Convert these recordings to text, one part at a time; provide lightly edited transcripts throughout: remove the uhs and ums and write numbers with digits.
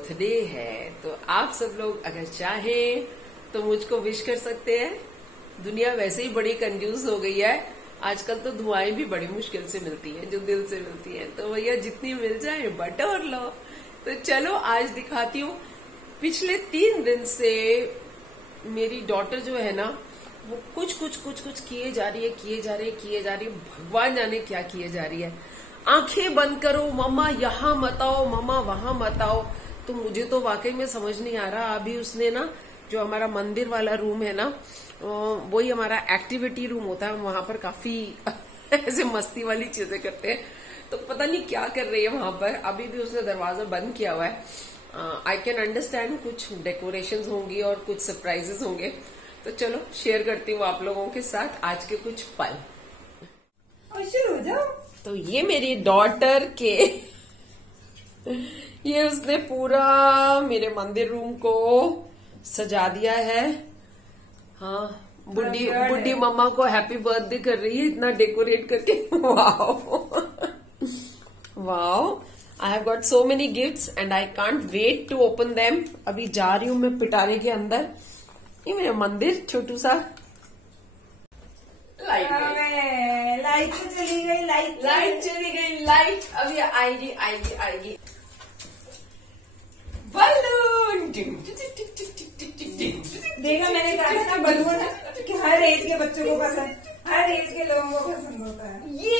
Birthday है, तो आप सब लोग अगर चाहें तो मुझको विश कर सकते हैं। दुनिया वैसे ही बड़ी कंफ्यूज हो गई है, आजकल तो दुआएं भी बड़ी मुश्किल से मिलती हैं, जो दिल से मिलती हैं। तो भैया जितनी मिल जाए बटोर लो। तो चलो आज दिखाती हूँ। पिछले 3 दिन से मेरी डॉटर जो है ना, वो कुछ किए जा रही है। भगवान जाने क्या किए जा रही है। आंखें बंद करो, मम्मा यहाँ मत आओ, मम्मा वहां मत आओ। तो मुझे तो वाकई में समझ नहीं आ रहा। अभी उसने ना, जो हमारा मंदिर वाला रूम है ना, वही हमारा एक्टिविटी रूम होता है, वहां पर काफी ऐसे मस्ती वाली चीजें करते हैं। तो पता नहीं क्या कर रही है वहां पर। अभी भी उसने दरवाजा बंद किया हुआ है। आई कैन अंडरस्टैंड, कुछ डेकोरेशंस होंगी और कुछ सरप्राइजेस होंगे। तो चलो शेयर करती हूँ आप लोगों के साथ आज के कुछ पल। शुरू हो जाओ। तो ये मेरी डॉटर के ये उसने पूरा मेरे मंदिर रूम को सजा दिया है। हाँ, बुड्ढी मम्मा को हैप्पी बर्थडे कर रही है इतना डेकोरेट करके। Wow wow, I have got so many gifts and I can't wait to open them. अभी जा रही हूँ मैं पिटारे के अंदर। ये मेरा मंदिर छोटू सा। लाइट तो चली गई, लाइट चली गई। लाइट अभी आएगी। बलून। देखा, मैंने कहा था ना बलून कि हर एज के बच्चों को पसंद, हर एज के लोगों को पसंद होता है। ये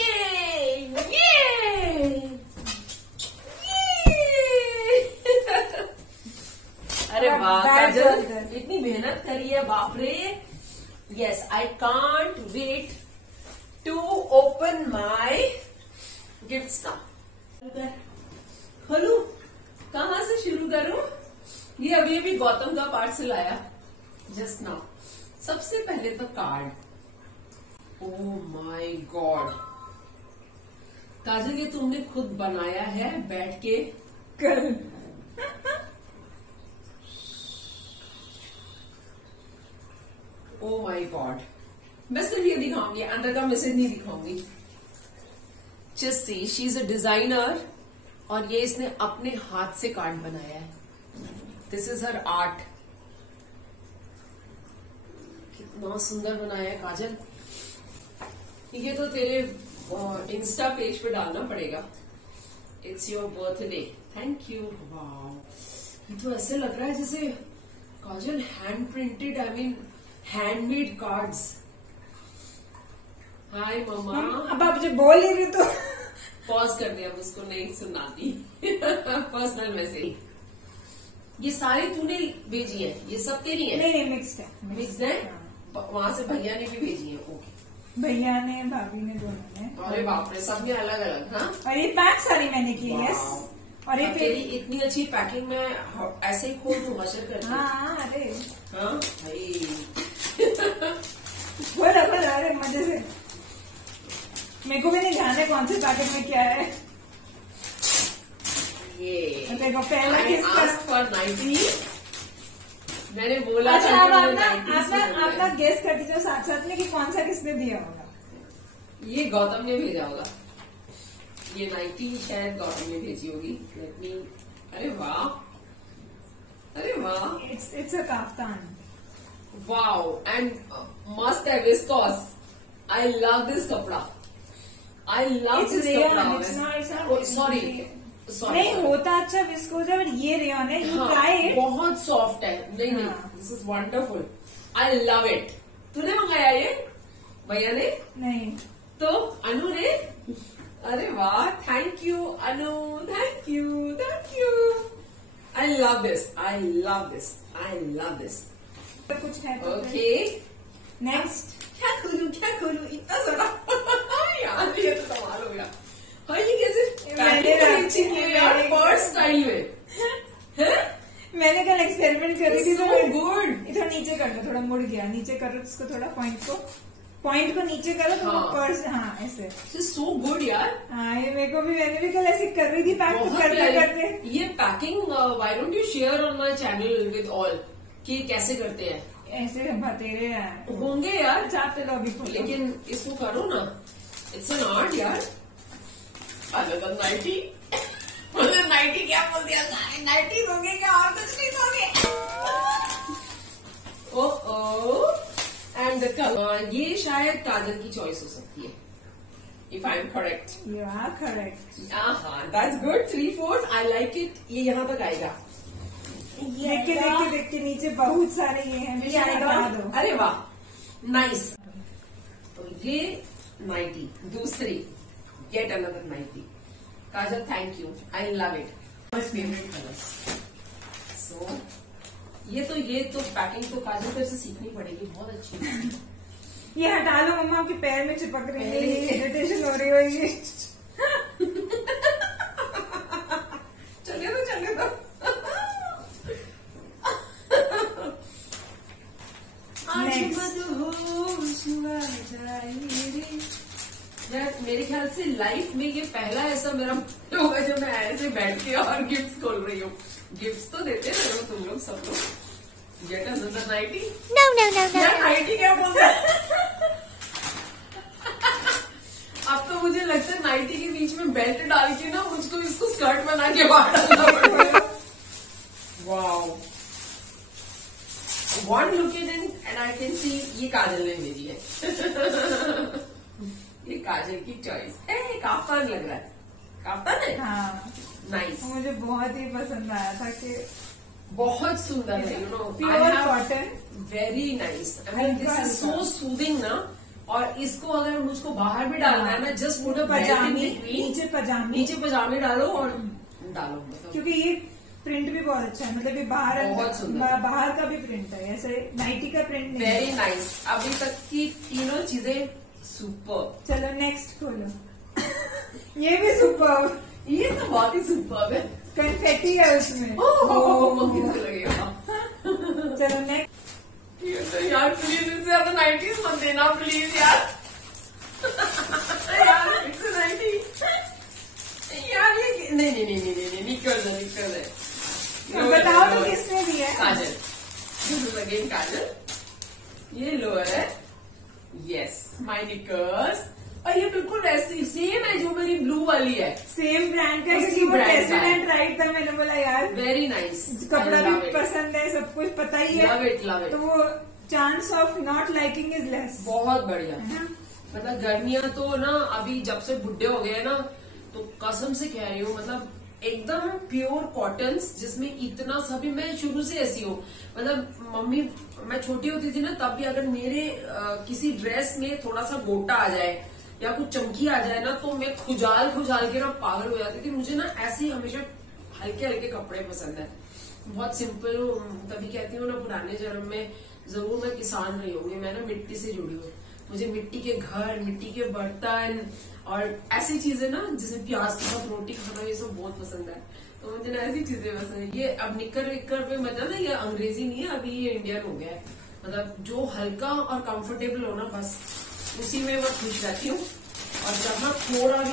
अरे वाह काजल, इतनी मेहनत करी है, बाप रे। Yes, I can't wait to open my gifts now. खोलू, कहाँ से शुरू करूं? ये अभी गौतम का पार्सल आया जस्ट नाउ। सबसे पहले तो कार्ड। ओह माय गॉड काजल, ये तुमने खुद बनाया है बैठ के? कर ओह माय गॉड, मैं सिर्फ ये दिखाऊंगी, अंदर का मैसेज नहीं दिखाऊंगी। Just see, she is a designer और ये इसने अपने हाथ से कार्ड बनाया है। This is her art. कितना सुंदर बनाया है काजल। ये तो तेरे इंस्टा पेज पे डालना पड़ेगा। It's your birthday, thank you. Wow, ये तो ऐसे लग रहा है जैसे Kajal hand printed, I mean handmade cards. Hi mamma. अब आप जब बोल नहीं रही तो पॉज कर दिया, उसको नहीं सुनाती। Personal message. ये सारे तूने भेजी है? ये सब तेरी है? नहीं, मिक्स्ड है। मिक्स्ड है। वहां से भैया ने भी भेजी है? ओके, भैया ने, भाभी ने, दोनों ने। अरे बाप रे, सब में अलग अलग। हाँ, और ये पैक सारी मैंने की है। और ये तेरी इतनी अच्छी पैकिंग में ऐसे ही खोल दूंगा शर करती। हाँ, अरे हाँ भाई। बोला अरे मजे से। मेरे को भी नहीं ध्यान है कौन से पैकेट में क्या है। ये देखो, पहले फॉर 90 मैंने बोला। अच्छा, आप ना गेस कर दीजिए साथ साथ में कि कौन सा किसने दिया होगा। ये गौतम ने भेजा होगा। ये 90 शायद गौतम ने भेजी होगी। Let me. अरे वाह, अरे वाह। It's a kaftan. Wow, and मस्त है, विस्कोस। आई लव दिस कपड़ा। आई लव दिस कपड़ा। सॉरी, नहीं होता अच्छा विस्कोस है, और ये रेयन है। यू ट्राई इट, बहुत सॉफ्ट है। नहीं, this is wonderful. I love it. तूने मंगाया ये? भैया ने? नहीं तो अनु ने? अरे वाह, thank you Anu, thank you. I love this. कुछ है तो ओके, नेक्स्ट। क्या खोलूं इतना सारा। यार ये तो कमाल हो गया। हाँ, ये कैसे यार, पर्स स्टाइल में है? मैंने कल एक्सपेरिमेंट कर रही थी। So good। थोड़ा नीचे कर लो, थोड़ा मुड़ गया। नीचे करो इसको, थोड़ा पॉइंट को नीचे करो तो हाँ। पर्स। हाँ, ऐसे। सो गुड यार। हाँ, ये मेरे को भी, मैंने भी कल ऐसे कर रही थी पैक करके। ये packing why don't you share on my channel with all कि कैसे करते हैं? ऐसे बतेरे यार होंगे यार, चाहते लो अभी, लेकिन इसको करो ना। इट्स एन आर्ट यार। अरे 90 क्या बोल दिया? 90 होंगे शायद काजल की चॉइस हो सकती है, if I am correct. You are correct. हाँ, that's good. 3/4 I like it. ये यहाँ तक आएगा। देख के नीचे बहुत सारे ये हैं, ये आएगा। दो। अरे वाह, नाइस। तो ये नाइटी दूसरी, get another nightie. Kajal thank you, I love it, my favourite colours. So ये तो पैकिंग तो काजल तेरे से सीखनी पड़ेगी, बहुत अच्छी। ये हटा लो मम्मा, आपके पैर में चिपक रही है, इरिटेशन हो रही होगी। चलिए तो यार मेरे ख्याल से लाइफ में ये पहला ऐसा मेरा होगा जब मैं ऐसे बैठ के और गिफ्ट खोल रही हूँ। गिफ्ट तो देते रहे तुम लोग सब लोग। Get another nightie. नो यार नाइटी क्या बोलते हैं? अब तो मुझे लगता है नाइटी के बीच में बेल्ट डाल के ना मुझको इसको स्कर्ट बना के बाहर डालना पड़ेगा। Wow, one look it in and I can see ये काजल ने भेजी है। ये काजल की चॉइस। काफ्तान लग रहा है, काफ्तान है। हाँ, नाइस। मुझे बहुत ही पसंद आया था कि बहुत सुंदर है, you know, pure cotton, very nice. I mean this is so soothing ना। और इसको अगर मुझको बाहर भी डालना है ना, जस्ट पुट अ पजामी, नीचे पजामे डालो और डालो, मतलब क्योंकि ये प्रिंट भी बहुत अच्छा है, मतलब ये बाहर बहुत सुंदर, बाहर का भी प्रिंट है, ऐसे नाइटी का प्रिंट नहीं। Very nice. अभी तक की तीनों चीजें सुपर। चलो नेक्स्ट खोलो। ये भी सुपर, ये तो बहुत ही सुपर है, कन्फेटी है उसमें। मम्मी को लगेगा। चलो नेक्स्ट। यार प्लीज इससे ज्यादा 90s मत देना प्लीज यार। यार फिर से 90 यार, ये नहीं कर दे। बताओ तो किसने दिया है? काजल, दिस इज अगेन काजल। ये लोअर है, यस, माय निकर्स। और ये बिल्कुल वैसी सेम है जो मेरी ब्लू वाली है, सेम ब्रांड का, उसी क्योंकि वो brand टेस्ट का है। एंड राइट था, मैंने बोला यार वेरी नाइस। कपड़ा भी पसंद है, सब कुछ पता ही है, लव इट। तो वो chance of not liking is less. बहुत बढ़िया। मतलब गर्मियां तो ना अभी जब से बुढ़े हो गए ना, तो कसम से कह रही हूँ, मतलब एकदम प्योर कॉटन, जिसमें इतना सभी, मैं शुरू से ऐसी हूँ, मतलब मम्मी, मैं छोटी होती थी ना तब भी अगर मेरे किसी ड्रेस में थोड़ा सा गोटा आ जाए या कुछ चमकी आ जाए ना, तो मैं खुजाल के ना पागल हो जाती थी। मुझे ना ऐसे ही हमेशा हल्के हल्के कपड़े पसंद है, बहुत सिंपल। तभी कहती हूँ ना, पुराने जन्म में जरूर मैं किसान रही होंगी, मैं ना मिट्टी से जुड़ी हूँ। मुझे मिट्टी के घर, मिट्टी के बर्तन और ऐसी चीजें ना, जैसे प्याज के साथ रोटी खाना, ये सब बहुत पसंद है। तो मुझे ना ऐसी चीजें पसंद है। ये अब निक्कर विक्कर पे मतलब ना, ये अंग्रेजी नहीं है, अभी ये इंडियन हो गया है। मतलब जो हल्का और कंफर्टेबल हो ना, बस उसी में मैं खुश रहती हूँ। और जहाँ थोड़ा भी,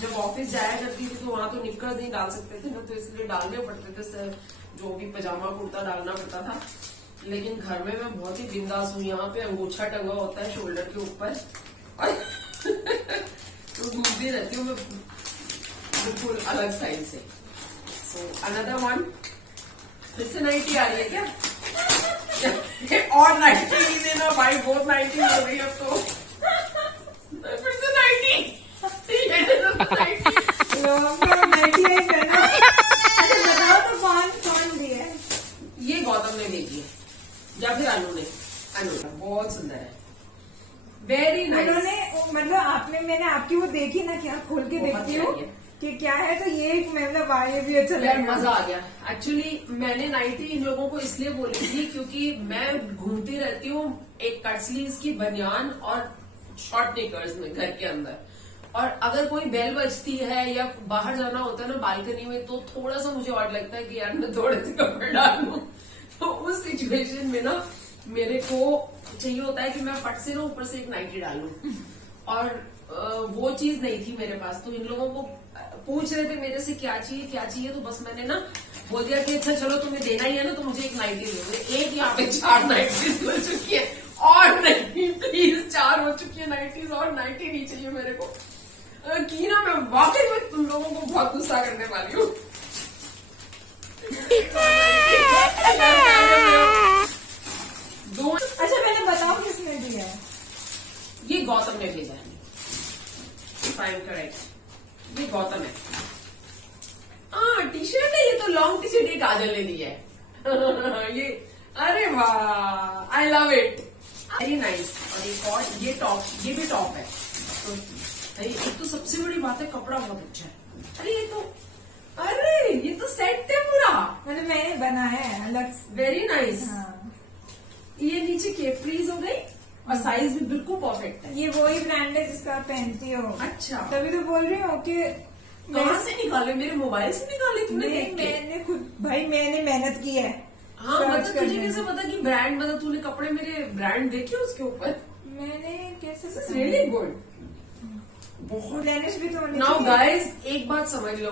जब ऑफिस जाया करती थी तो वहां तो निक्कर नहीं डाल सकते थे ना, तो इसलिए डालने पड़ते थे जो भी पजामा कुर्ता डालना पड़ता था। लेकिन घर में मैं बहुत ही बिंदास हूँ। यहाँ पे अंगूछा टंगा होता है शोल्डर के ऊपर तो घूमती रहती हूँ मैं बिल्कुल अलग स्टाइल से। सो अनदर वन, फिर से नाइटी आ रही है क्या? और नाइटी नहीं देना भाई, बहुत नाइटी हो रही है अब तो। फिर से नाइटी। अच्छा बताओ तो कौन दिया है? ये गौतम ने भेजी है या फिर अनु ने? अनु, बहुत सुंदर है, वेरी नाइस। उन्होंने, मतलब मैंने आपकी वो देखी ना, क्या खोल के देखती हूँ कि क्या है, तो ये मतलब आगे भी अच्छा लगा, मजा आ गया। एक्चुअली मैंने नाइटी इन लोगों को इसलिए बोली थी क्योंकि मैं घूमती रहती हूँ एक कट स्लीव्स की बनियान और शॉर्ट निकर्स में घर के अंदर, और अगर कोई बेल बजती है या बाहर जाना होता है ना बालकनी में, तो थोड़ा सा मुझे और लगता है कि यार मैं थोड़े से कपड़े डालूं। तो उस सिचुएशन में ना मेरे को चाहिए होता है कि मैं फट से ना ऊपर से एक नाइटी डालूं, और वो चीज नहीं थी मेरे पास। तो इन लोगों को पूछ रहे थे मेरे से क्या चाहिए, तो बस मैंने ना बोल दिया कि अच्छा चलो तुम्हें देना ही है ना, तो मुझे एक नाइटी दो। एक यहाँ पे 4 नाइटीज हो चुकी है, और नहीं प्लीज, 4 हो चुकी है नाइटीज, और नाइटी नहीं चाहिए मेरे को। की ना मैं वाकई में तुम लोगों को बहुत गुस्सा करने वाली हूँ। अच्छा मैंने बताओ किसने दिया है? काजल ने दी है। ये अरे वाह, आई लव इट, वेरी नाइस। और एक और ये टॉप, ये भी टॉप है। तो एक तो सबसे बड़ी बात है कपड़ा बहुत अच्छा है। अरे ये तो सेट है पूरा, मतलब मैंने बना है अलग। Very nice. हाँ। ये नीचे केप्रीज हो गई और साइज भी बिल्कुल परफेक्ट है। ये वही ब्रांड है जिसका आप पहनती हो। अच्छा, तभी तो बोल रही हूँ कि कहाँ से निकाले? मेरे मोबाइल से निकाले तुमने? देख के? मैंने खुद भाई मैंने मेहनत की है। हाँ, सर्च मतलब तुझे करने कैसे में। पता कि ब्रांड, मतलब तूने कपड़े मेरे ब्रांड देखे उसके ऊपर? मैंने कैसे रियली गुड, बहुत। ब्लेमिश भी तो होनी नाउ चाहिए। गाइस एक बात समझ लो,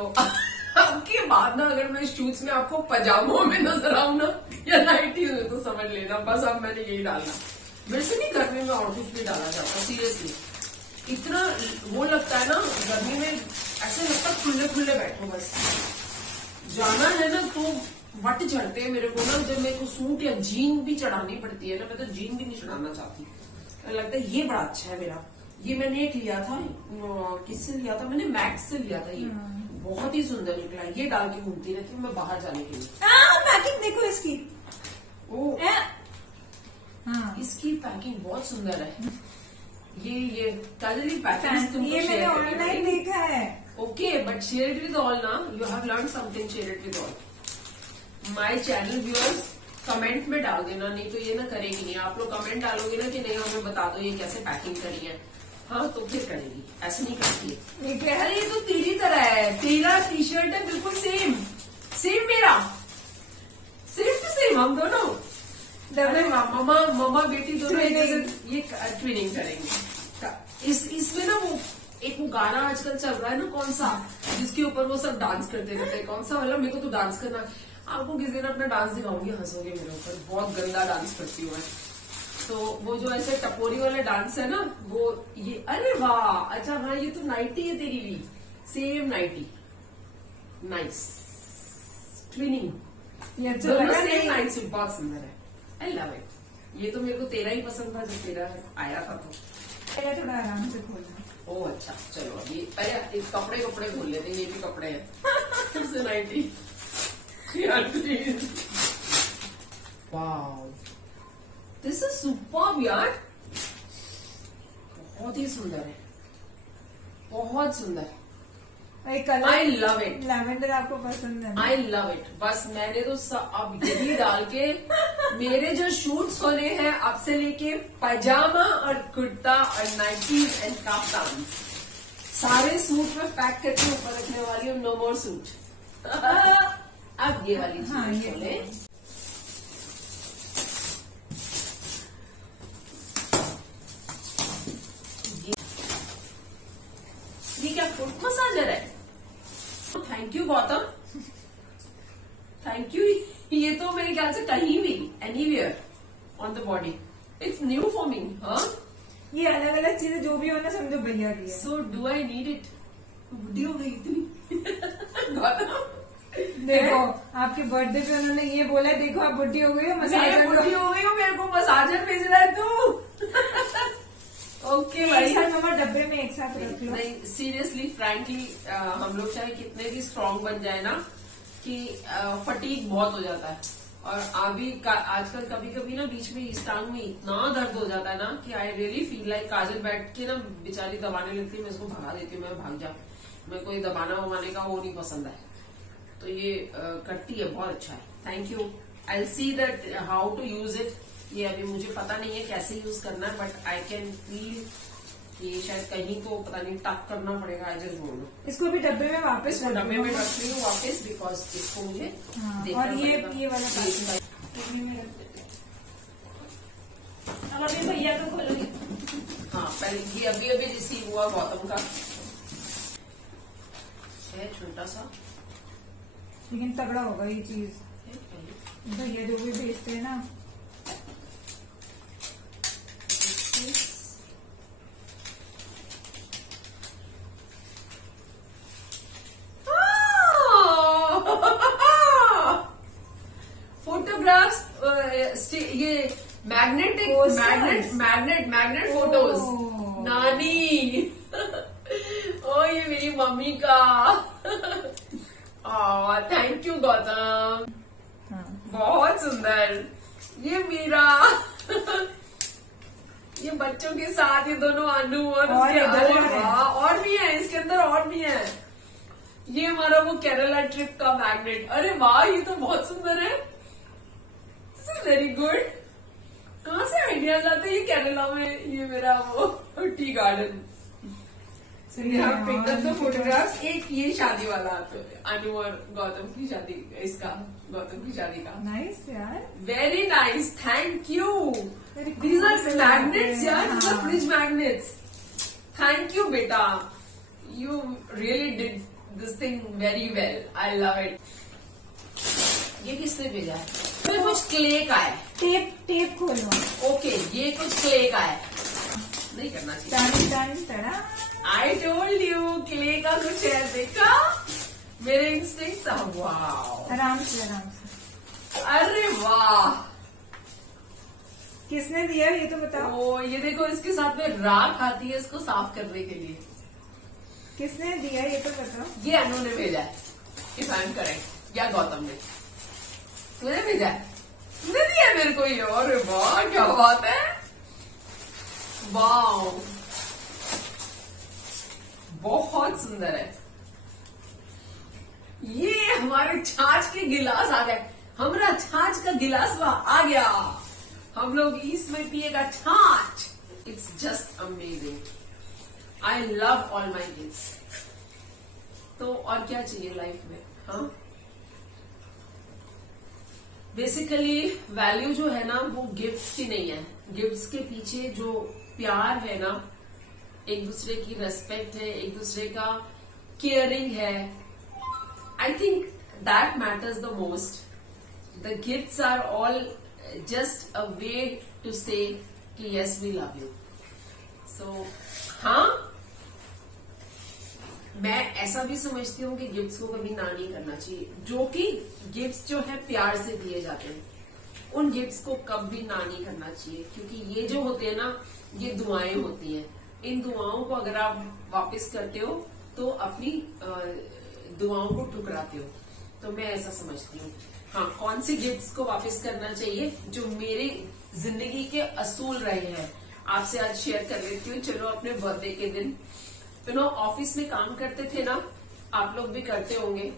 अब के बाद ना अगर मैं शूट्स में आपको पजामों में नजर आऊं ना या नाइटी में, तो समझ लेना बस अब मैंने यही डालना। मेरे से नहीं गर्मी में और कुछ नहीं डाला जाता, सीरियसली। इतना वो लगता है ना गर्मी में, ऐसे लगता है खुले खुले बैठो बस। जाना है ना तो वट चढ़ते हैं मेरे को ना, जब मेरे को सूट या जीन भी चढ़ानी पड़ती है ना, मैं तो जीन भी नहीं चढ़ाना चाहती। लगता है ये बड़ा अच्छा है मेरा। ये मैंने एक लिया था, किससे लिया था मैंने? मैक्स से लिया था। ये बहुत ही सुंदर निकला। ये डाल के घूमती रहती हूँ मैं बाहर जाने के लिए। पैकिंग देखो इसकी। ओ, हाँ, इसकी पैकिंग बहुत सुंदर है। ये काजल की पैकिंग ये मैंने ऑनलाइन देखा है। Okay, but share it with all ना, you have learn something, share it with all my channel viewers. Comment में डाल देना, नहीं तो ये ना करेगी नहीं। आप लोग कमेंट डालोगे ना कि नहीं हमें बता दो ये कैसे पैकिंग करी है, हाँ तो फिर करेगी, ऐसे नहीं करती है। अरे ये तो तेरी तरह है, तेरा टी शर्ट है बिल्कुल सेम, सेम मेरा, सेम टू सेम हम दोनों। अरे ममा बेटी दोनों एक जैसे ये ट्विनिंग करेंगे। इसमें ना वो एक वो गाना आजकल चल रहा है ना, कौन सा, जिसके ऊपर वो सब डांस करते रहते हैं, कौन सा वाला? मेरे को तो डांस करना, आपको किसी दिन अपना डांस दिखाऊंगी, हंसोगे मेरे ऊपर, बहुत गंदा डांस करती हूँ मैं। तो वो जो ऐसे टपोरी वाला डांस है ना वो, ये अरे वाह, अच्छा हाँ ये तो नाइटी है तेरी भी, सेम नाइटी, नाइस ट्विनिंग, ये अच्छा दोनों लगा सेम नहीं? नाइट सूट, बहुत सुंदर है, आई लव इट। ये तो मेरे को तेरा ही पसंद था जब तेरा आया था तो। मेरा थोड़ा आराम से खोलना। ओ अच्छा, चलो अभी अरे इस कपड़े खोल लेते हैं, ये भी कपड़े हैं फिर से nightie. Wow, this is superb यार, बहुत ही सुंदर है, बहुत सुंदर। Colour I love it, lavender आपको पसंद है? I love it. बस मैंने तो अब यही डाल के मेरे जो शूट्स होने हैं अब से लेके पजामा और कुर्ता और नाइटीज एंड काफ्तान, सारे सूट में पैक करके ऊपर रखने वाली हूँ। नो मोर सूट। अब ये वाली चीज हाँ, ये खोले। ये क्या फुट मसाजर है? Thank you Gautam, thank you. ये तो मेरे ख्याल से कहीं भी, anywhere on the body, it's new for me. हाँ, ये अलग अलग चीजें जो भी हो ना समझो भैया की है। So do I need it? बुढ़ी हो गई इतनी गौतम। देखो आपके बर्थडे पे उन्होंने ये बोला है, देखो आप बुढ़ी हो गई हो, मैं मसाजर बुढ़ी हो गई हूँ, मेरे को मसाजर भेज रहा है तू। ओके भाई, एक साथ मम्मा डब्बे में एक साथ रख लो। नहीं सीरियसली फ्रैंकली हम लोग चाहे कितने भी स्ट्रांग बन जाए ना, कि फटीक बहुत हो जाता है। और आजकल कभी कभी ना बीच में इस टांग में इतना दर्द हो जाता है ना कि आई रियली फील लाइक काजल बैठ के ना बेचारी दबाने लगती है, मैं इसको भगा देती हूँ, मैं भाग जा, मैं कोई दबाना वबाने का वो नहीं पसंद है। तो ये करती है, बहुत अच्छा है, thank you. I see that how to use it. ये अभी मुझे पता नहीं है कैसे यूज करना है, बट आई कैन फील कि शायद कहीं तो पता नहीं टक करना पड़ेगा। आई जस्ट बोलो इसको भी डब्बे में वापस इसको डब्बे में रख रही हूँ वापस, बिकॉज इसको मुझे देखना और ये पड़ेगा। वाला डब्बे में रख देते। अब अभी भैया को खोलोगे? हाँ, पहले ये अभी अभी रिसीव हुआ गौतम का है, छोटा सा, लेकिन तगड़ा होगा ये चीज। भैया जो भी भेजते हैं ना, फोटोग्राफ्स, ये मैग्नेट फोटोज, नानी। ओ ये मेरी मम्मी का। Thank you Gautam. सुंदर, ये मीरा ये बच्चों के साथ ये दोनों अनु और उसके, अरे वाह, और भी है इसके अंदर, और भी है। ये हमारा वो केरला ट्रिप का मैग्नेट, अरे वाह ये तो बहुत सुंदर है, वेरी गुड। कहाँ से आइडियाज आते हैं ये केरला में, ये मेरा वो tea garden. Pick up the photographs. एक ये शादी वाला तो अनु और गौतम की शादी, इसका गौतम की शादी का। नाइस यार, very nice, thank you. These are magnets यार, these are fridge magnets. Thank you बेटा, you really did this thing very well, I love it. ये किसने भेजा है? तो कुछ क्ले का है। टेप खोलो। ओके, ये कुछ क्ले का है, नहीं करना चाहिए। आई टोल्ड यू क्ले का कुछ है, देखा मेरे इंस्टिंक्ट्स। वाह, आराम से। अरे वाह, किसने दिया ये तो बताओ। ओ ये देखो, इसके साथ में राख आती है इसको साफ करने के लिए। किसने दिया ये तो बताओ। ये अनु ने भेजा है, इफ आई एम करेक्ट, या गौतम ने। तूने भेजा है? तूने दिया है मेरे को ये? अरे वाह, क्या बात है, वाह बहुत सुंदर है। ये हमारे छाछ के गिलास आ गए, हमारा छाछ का गिलास आ गया, हम लोग इसमें पिएगा छाछ। It's just amazing, I love all my kids. तो और क्या चाहिए लाइफ में? हाँ, बेसिकली वैल्यू जो है ना वो गिफ्ट्स की नहीं है, गिफ्ट्स के पीछे जो प्यार है ना, एक दूसरे की रेस्पेक्ट है, एक दूसरे का केयरिंग है, I think that matters the most. The gifts are all just a way to say कि yes we love you. So हाँ, मैं ऐसा भी समझती हूँ कि गिफ्ट्स को कभी ना नहीं करना चाहिए। जो कि गिफ्ट्स जो है प्यार से दिए जाते हैं, उन गिफ्ट्स को कभी ना नहीं करना चाहिए, क्योंकि ये जो होते हैं ना, ये दुआएं होती हैं। इन दुआओं को अगर आप वापस करते हो तो अपनी दुआओं को ठुकराते हो। तो मैं ऐसा समझती हूँ। हाँ, कौन सी गिफ्ट्स को वापस करना चाहिए जो मेरे जिंदगी के असूल रहे हैं, आपसे आज शेयर कर लेती हूँ। चलो, अपने बर्थडे के दिन ऑफिस में काम करते थे ना, आप लोग भी करते होंगे।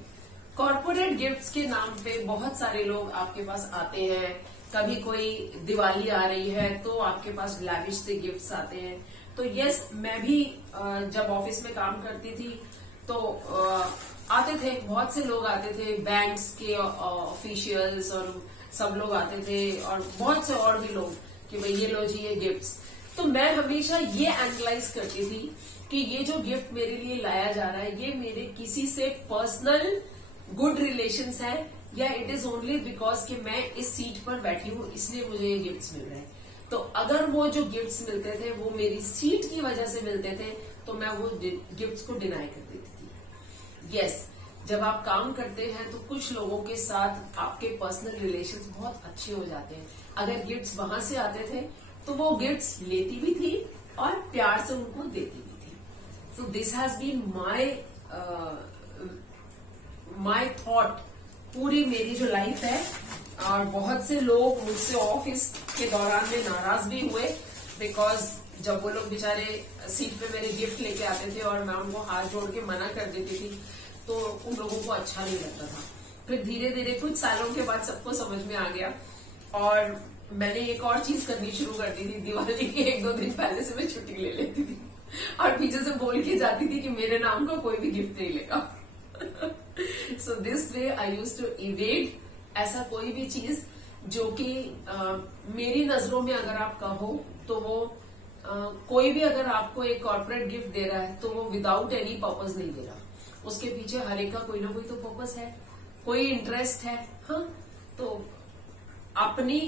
कॉर्पोरेट गिफ्ट्स के नाम पे बहुत सारे लोग आपके पास आते हैं। कभी कोई दिवाली आ रही है तो आपके पास लैविश से गिफ्ट्स आते हैं। तो यस, मैं भी जब ऑफिस में काम करती थी तो आते थे, बहुत से लोग आते थे, बैंक्स के ऑफिशियल्स और सब लोग आते थे, और बहुत से और भी लोग कि भाई ये लो जी ये गिफ्ट्स। तो मैं हमेशा ये एनालाइज करती थी कि ये जो गिफ्ट मेरे लिए लाया जा रहा है, ये मेरे किसी से पर्सनल गुड रिलेशंस है, या इट इज ओनली बिकॉज कि मैं इस सीट पर बैठी हूँ इसलिए मुझे ये गिफ्ट्स मिल रहे हैं। तो अगर वो जो गिफ्ट्स मिलते थे वो मेरी सीट की वजह से मिलते थे तो मैं वो गिफ्ट्स को डिनाई कर देती थी। यस, जब आप काम करते हैं तो कुछ लोगों के साथ आपके पर्सनल रिलेशंस बहुत अच्छे हो जाते हैं। अगर गिफ्ट्स वहां से आते थे तो वो गिफ्ट्स लेती भी थी और प्यार से उनको देती भी थी। So this has been my thought पूरी मेरी जो लाइफ है। और बहुत से लोग मुझसे ऑफिस के दौरान में नाराज भी हुए, बिकॉज जब वो लोग बेचारे सीट पे मेरे गिफ्ट लेके आते थे और मैं उनको हाथ जोड़ के मना कर देती थी तो उन लोगों को अच्छा नहीं लगता था। फिर धीरे धीरे कुछ सालों के बाद सबको समझ में आ गया और मैंने एक और चीज करनी शुरू कर दी थी। दिवाली के 1-2 दिन पहले से मैं छुट्टी ले लेती थी और पीछे से बोल के जाती थी कि मेरे नाम का कोई भी गिफ्ट नहीं लेगा। So this way I use to evade ऐसा कोई भी चीज जो कि मेरी नजरों में अगर आप कहो तो वो कोई भी अगर आपको एक कॉर्पोरेट गिफ्ट दे रहा है तो वो विदाउट एनी पर्पस नहीं दे रहा, उसके पीछे हर एक का कोई ना कोई तो पर्पस है, कोई इंटरेस्ट है। हाँ, तो अपनी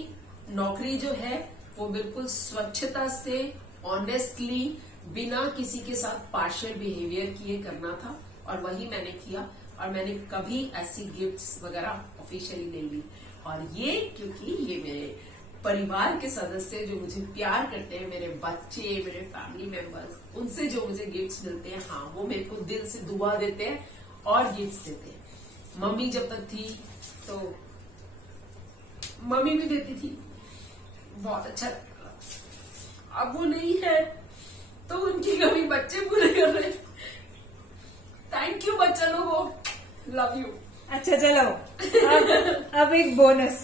नौकरी जो है वो बिल्कुल स्वच्छता से ऑनेस्टली बिना किसी के साथ पार्शियल बिहेवियर किए करना था और वही मैंने किया। और मैंने कभी ऐसी गिफ्ट्स वगैरह ऑफिशियली नहीं ली। और ये क्योंकि ये मेरे परिवार के सदस्य जो मुझे प्यार करते हैं, मेरे बच्चे, मेरे फैमिली मेंबर्स, उनसे जो मुझे गिफ्ट्स मिलते हैं, हाँ वो मेरे को दिल से दुआ देते हैं और गिफ्ट्स देते हैं। मम्मी जब तक थी तो मम्मी भी देती थी, बहुत अच्छा लगता था। अब वो नहीं है तो उनकी कमी बच्चे पूरे कर रहे हैं। थैंक यू बच्चा लोगों, लव यू। अच्छा चलो अब एक बोनस।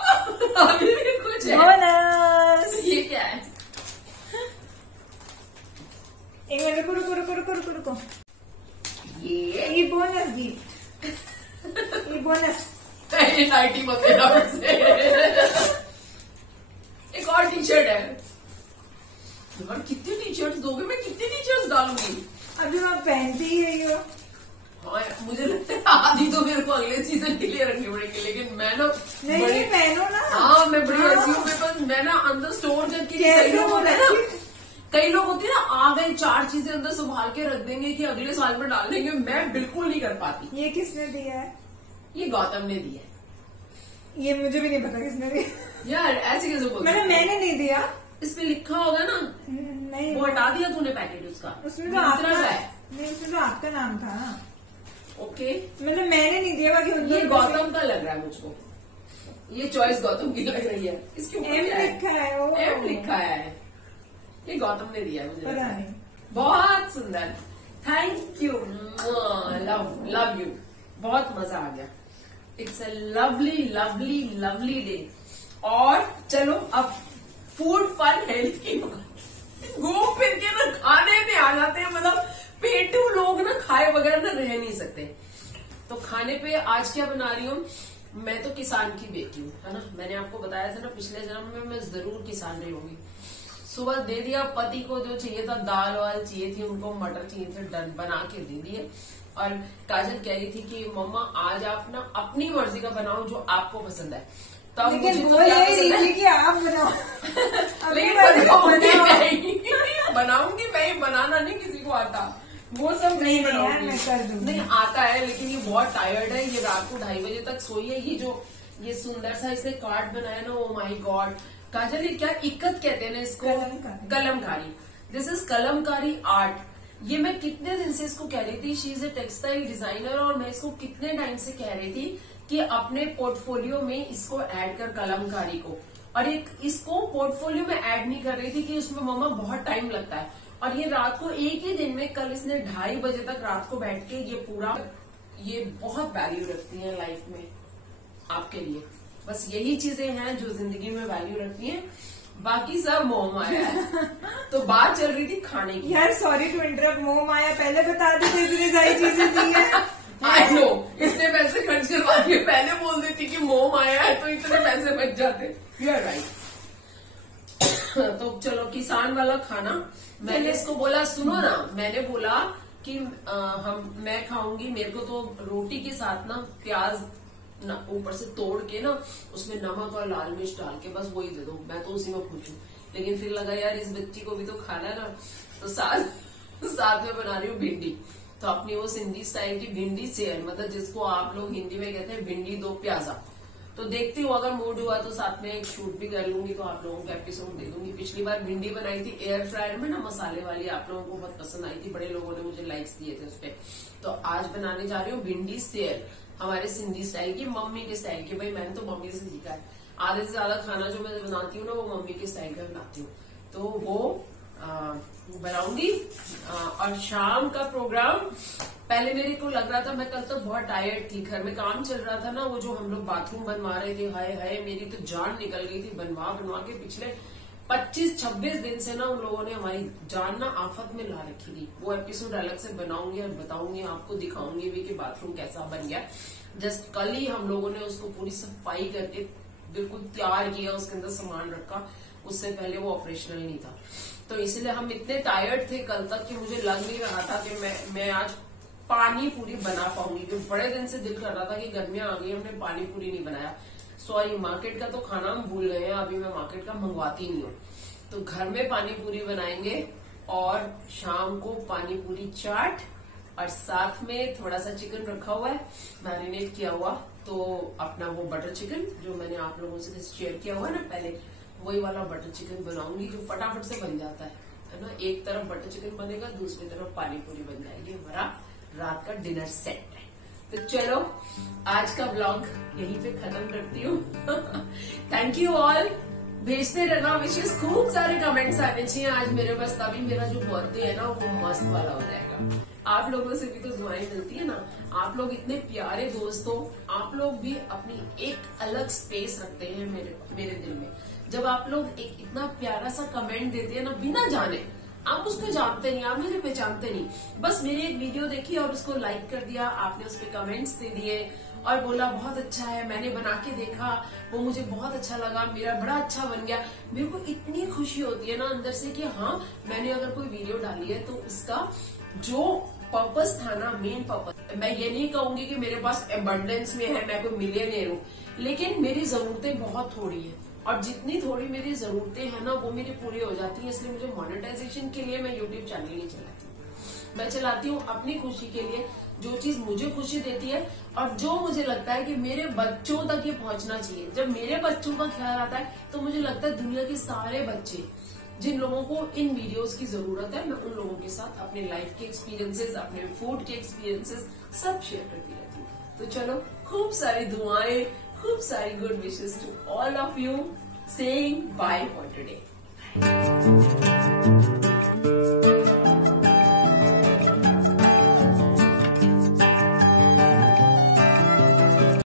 अभी भी कुछ है। बोनस ये क्या है? एक मिनट, रुको। ये बोनस गिफ्ट, ये बोनस। नाइटी वगैरह से एक और टी शर्ट है। यार कितनी टी शर्ट दोगे? मैं कितनी टी शर्ट डालूंगी? अभी मैं पहनती ही रही हूँ। हाँ, मुझे लगता है आधी तो मेरे को अगले सीजन के लिए रखनी पड़ेगी, लेकिन मैं ना नहीं पहनो ना। हाँ, मैं बड़ी ऐसी हूँ, मेरे पास मैं ना अंदर स्टोर करके कई लोग होते हैं ना, आ गए 4 चीजें अंदर संभाल के रख देंगे कि अगले साल में डाल देंगे। मैं बिल्कुल नहीं कर पाती। ये किसने दिया है? ये गौतम ने दिया है। ये मुझे भी नहीं पता किसने दिया। यार ऐसे कैसे बोलते? मैंने नहीं दिया। इस पे लिखा होगा ना। नहीं, वो हटा दिया तूने पैकेट उसका? उसमें तो आपका है। नहीं, उसमें तो आपका नाम था ना। ओके, मैंने नहीं दिया। बाकी ये गौतम का लग रहा है मुझको। ये चॉइस गौतम की लग रही है। इसके ऊपर एम क्या है? लिखा है। एम लिखा है। ये गौतम ने दिया है मुझे। पता नहीं। बहुत सुंदर, थैंक यू, लव यू। बहुत मजा आ गया। It's a lovely lovely lovely day. और चलो अब फूड फन हेल्थ घूम फिर के ना खाने में आ जाते हैं। मतलब पेटू लोग ना खाए बगैर ना रह नहीं सकते। तो खाने पे आज क्या बना रही हूँ? मैं तो किसान की बेटी हूँ, है ना। मैंने आपको बताया था ना, पिछले जन्म में मैं जरूर किसान रही होंगी। सुबह दे दिया पति को जो चाहिए था, दाल वाल चाहिए थी, उनको मटर चाहिए थे, डन बना के दे दिए। और काजल कह रही थी कि मम्मा आज आप ना अपनी मर्जी का बनाओ जो आपको पसंद है। तब लेकिन मुझे वो तो क्या यही पसंद है? थी कि आप बनाओ। बनाऊंगी मैं ही, बनाना नहीं किसी को आता। वो सब नहीं बनाऊंगी। मैं कर दूंगी। नहीं आता है, लेकिन ये बहुत टायर्ड है। ये रात को 2:30 बजे तक सोई है। ये जो ये सुंदर सा इसने कार्ड बनाया ना, ओ माय गॉड। काजल ये क्या इक्कत कहते हैं ना इसको? Kalamkari. This is Kalamkari art. ये मैं कितने दिन से इसको कह रही थी। She is a textile designer, और मैं इसको कितने टाइम से कह रही थी कि अपने पोर्टफोलियो में इसको ऐड कर, कलमकारी को। और इसको पोर्टफोलियो में ऐड नहीं कर रही थी कि उसमें मम्मा बहुत टाइम लगता है। और ये रात को एक ही दिन में, कल इसने 2:30 बजे तक रात को बैठ के ये पूरा, ये बहुत वैल्यू रखती है लाइफ में आपके लिए। बस यही चीजें हैं जो जिंदगी में वैल्यू रखती हैं, बाकी सब मोह माया है। तो बात चल रही थी खाने की। यार सॉरी टू इंटरप्ट, मोह माया पहले बता देते, इतनी सारी चीजें दी है। आई नो, इतने पैसे खर्च करवा के पहले बोल देती कि मोह माया है तो इतने पैसे बच जाते। You are right. तो चलो किसान वाला खाना। मैंने इसको बोला सुनो ना, मैंने बोला कि मैं खाऊंगी, मेरे को तो रोटी के साथ ना प्याज ना ऊपर से तोड़ के ना उसमें नमक और लाल मिर्च डाल के बस वही दे दो, मैं तो उसी में पूछूं। लेकिन फिर लगा यार इस बच्ची को भी तो खाना है ना, तो साथ में बना रही हूँ भिंडी। तो अपनी वो सिंधी स्टाइल की भिंडी सेर, मतलब जिसको आप लोग हिंदी में कहते हैं भिंडी दो प्याजा। तो देखती हूँ अगर मूड हुआ तो साथ में एक शूट भी कर लूंगी, तो आप लोगों को एपिसोड दे दूंगी। पिछली बार भिंडी बनाई थी एयर फ्रायर में ना, मसाले वाली, आप लोगों को बहुत पसंद आई थी, बड़े लोगों ने मुझे लाइक्स दिए थे उस पर। तो आज बनाने जा रही हूँ भिंडी सेर, हमारे सिंधी स्टाइल की, मम्मी के स्टाइल की। भाई मैंने तो मम्मी से सीखा है। आधे से ज्यादा खाना जो मैं बनाती हूँ ना वो मम्मी के स्टाइल का बनाती हूँ। तो वो बनाऊंगी। और शाम का प्रोग्राम, पहले मेरे को लग रहा था, मैं कल तो बहुत टायर्ड थी, घर में काम चल रहा था ना, वो जो हम लोग बाथरूम बनवा रहे थे, हाय हाय मेरी तो जान निकल गई थी बनवा के। पिछले 25-26 दिन से ना उन लोगों ने हमारी जान ना आफत में ला रखी थी। वो एपिसोड अलग से बनाऊंगी और बताऊंगी, आपको दिखाऊंगी भी कि बाथरूम कैसा बन गया। जस्ट कल ही हम लोगों ने उसको पूरी सफाई करके बिल्कुल तैयार किया, उसके अंदर सामान रखा। उससे पहले वो ऑपरेशनल नहीं था, तो इसलिए हम इतने टायर्ड थे कल तक कि मुझे लग नहीं रहा था कि मैं आज पानी पूरी बना पाऊंगी। क्योंकि बड़े दिन से दिल कर रहा था कि गर्मियां आ गई, हमने पानी पूरी नहीं बनाया। सॉरी, मार्केट का तो खाना हम भूल गए हैं, अभी मैं मार्केट का मंगवाती नहीं हूँ। तो घर में पानी पूरी बनाएंगे और शाम को पानी पूरी चाट, और साथ में थोड़ा सा चिकन रखा हुआ है मैरिनेट किया हुआ। तो अपना वो बटर चिकन जो मैंने आप लोगों से शेयर किया हुआ है ना पहले, वही वाला बटर चिकन बनाऊंगी जो फटाफट से बन जाता है ना। एक तरफ बटर चिकन बनेगा, दूसरी तरफ पानी पूरी बन जाएगी। हमारा रात का डिनर सेट है। तो चलो आज का ब्लॉग यहीं पे खत्म करती हूँ। थैंक यू ऑल, भेजते रहना विशेष, खूब सारे कमेंट्स आने चाहिए आज मेरे पास, तभी मेरा जो बर्थडे है ना वो मस्त वाला हो जाएगा। आप लोगों से भी तो दुआएं मिलती है ना, आप लोग इतने प्यारे दोस्त हो, आप लोग भी अपनी एक अलग स्पेस रखते हैं मेरे दिल में। जब आप लोग एक इतना प्यारा सा कमेंट देते हैं ना, बिना जाने, आप उसको जानते नहीं, आप मुझे पहचानते नहीं, बस मेरी एक वीडियो देखी और उसको लाइक कर दिया, आपने उस पर कमेंट्स दे दिए और बोला बहुत अच्छा है, मैंने बना के देखा, वो मुझे बहुत अच्छा लगा, मेरा बड़ा अच्छा बन गया। मेरे को इतनी खुशी होती है ना अंदर से कि हाँ, मैंने अगर कोई वीडियो डाली है तो उसका जो पर्पस था ना, मेन पर्पस, मैं ये नहीं कहूंगी कि मेरे पास एबंडेंस में है, मैं कोई मिलियनेयर हूँ, लेकिन मेरी जरूरतें बहुत थोड़ी है और जितनी थोड़ी मेरी जरूरतें हैं ना वो मेरी पूरी हो जाती है। इसलिए मुझे मोनेटाइजेशन के लिए मैं यूट्यूब चैनल नहीं चलाती, मैं चलाती हूँ अपनी खुशी के लिए, जो चीज मुझे खुशी देती है और जो मुझे लगता है कि मेरे बच्चों तक ये पहुंचना चाहिए। जब मेरे बच्चों का ख्याल आता है तो मुझे लगता है दुनिया के सारे बच्चे जिन लोगों को इन वीडियोस की जरूरत है, मैं उन लोगों के साथ अपने लाइफ के एक्सपीरियंसेस, अपने फूड के एक्सपीरियंसेस सब शेयर करती रहती हूँ। तो चलो, खूब सारी दुआएं, खूब सारी good wishes to all of you, saying bye for today.